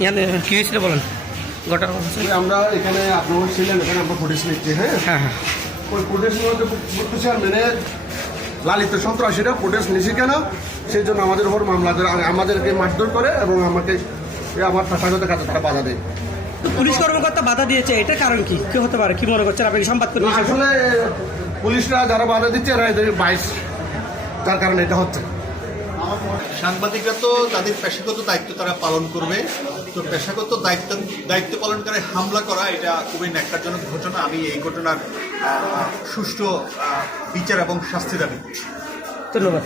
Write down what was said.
ইয়াতে কি হয়েছিল বলেন? আমরা এখানে আপনার ছিলেন এখানে আমরা ফুটেজ নিচ্ছি হ্যাঁ? হ্যাঁ হ্যাঁ। ওই ফুটেজ লালিত সন্ত্রাসীরা ফুটেজ নিছি কেন? সেই জন্য আমাদের উপর মামলা আমাদেরকে মারধর করে এবং আমাকে আমার পেশাগত কাজে তারা বাধা দেয়। পুলিশ কর্মকর্তা বাধা দিয়েছে এটা কারণ কি? কি হতে পারে? কি মনে করছেন আপনি? সংবাদ আসলে পুলিশরা যারা বাধা দিচ্ছে এরা বাইশ তার কারণে এটা হচ্ছে। সাংবাদিকরা তো তাদের পেশাগত দায়িত্ব তারা পালন করবে। তো পেশাগত দায়িত্ব দায়িত্ব পালন করে হামলা করা, এটা খুবই ন্যাক্কারজনক ঘটনা। আমি এই ঘটনার সুষ্ঠু বিচার এবং শাস্তি দাবি করছি। ধন্যবাদ।